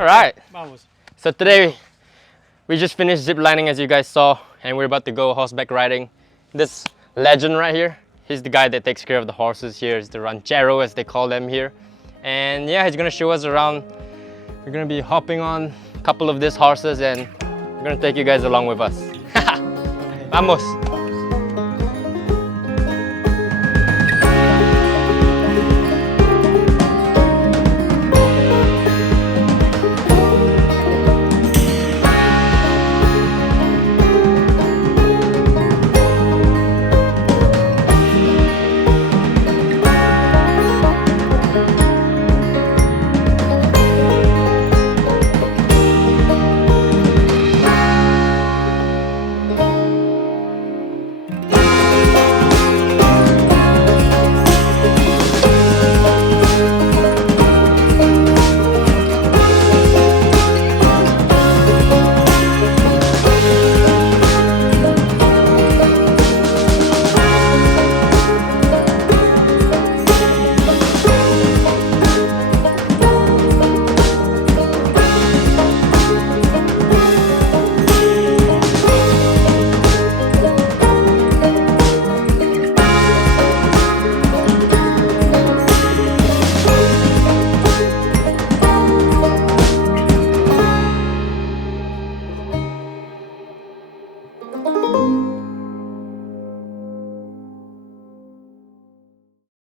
All right. Vamos. So today we just finished zip lining, as you guys saw, and we're about to go horseback riding. This legend right here, he's the guy that takes care of the horses here. He's the ranchero, as they call them here. And yeah, he's gonna show us around. We're gonna be hopping on a couple of these horses and we're gonna take you guys along with us. Vamos!